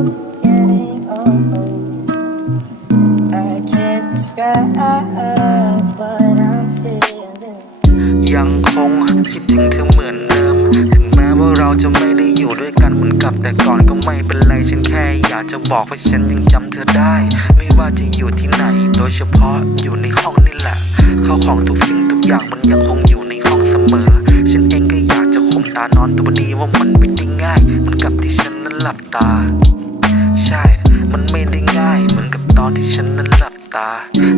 ยังคงคิดถึงเธอเหมือนเดิม ถึงแม้ว่าเราจะไม่ได้อยู่ด้วยกันเหมือนกับแต่ก่อนก็ไม่เป็นไรฉันแค่อยากจะบอกว่าฉันยังจำเธอได้ ไม่ว่าจะอยู่ที่ไหน โดยเฉพาะอยู่ในห้องนี่แหละเข้าของทุกสิ่งทุกอย่างมันยังคงอยู่ในห้องเสมอ ฉันเองก็อยากจะข่มตานอนแต่พอดีว่ามันไม่ได้ง่าย มันกับที่ฉันนั้นหลับตาา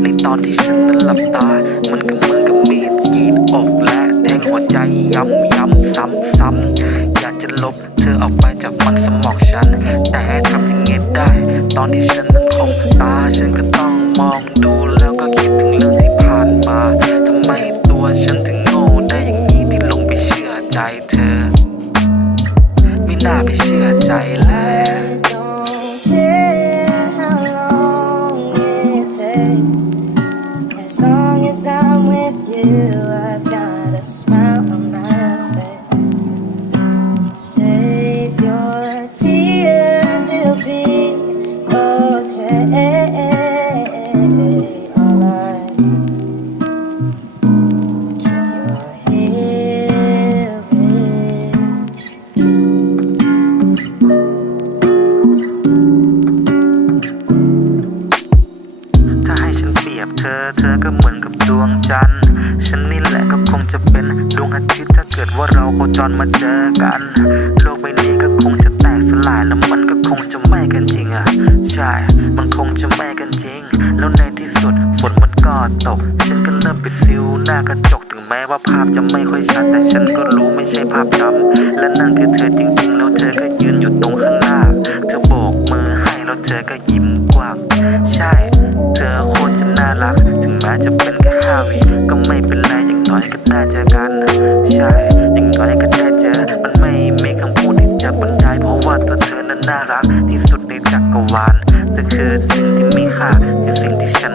ในตอนที่ฉันนั้นหลับตา มันก็เหมือนกับมีดกรีดอกและแทงหัวใจย้ำย้ำซ้ำซ้ำอยากจะลบเธอออกไปจากมันสมองฉัน แต่ทำยังไงได้ ตอนที่ฉันนั้นคมตา ฉันก็ต้องมองดูแล้วก็คิดถึงเรื่องที่ผ่านมาทำไมตัวฉันถึงโง่ได้อย่างนี้ที่หลงไปเชื่อใจเธอ ไม่น่าไปเชื่อใจเลย ฉันเปรียบเธอ เธอก็เหมือนกับดวงจันทร์ ฉันนี่แหละก็คงจะเป็นดวงอาทิตย์ถ้าเกิดว่าเราโคจรมาเจอกัน โลกใบนี้ก็คงจะแตกสลายแล้วมันก็คงจะไม่กันจริงอะ ใช่ มันคงจะไม่กันจริง แล้วในที่สุดฝนมันก็ตก ฉันก็เริ่มไปซิวหน้ากระจกถึงแม้ว่าภาพจะไม่ค่อยชัด แต่ฉันก็รู้ไม่ใช่ภาพจำและนั่นคือเธอจริงๆ แล้วเธอก็ยืนอยู่ตรงข้าง ถึงแม้จะเป็นแค่ห้าวิก็ไม่เป็นไรอย่างน้อยก็ได้เจอกัน ใช่อย่างน้อยก็ได้เจอ มันไม่มีคำพูดที่จะบรรยายเพราะว่าตัวเธอนั้นน่ารักที่สุดในจักรวาลเธอคือสิ่งที่มีค่าคือสิ่งที่ฉัน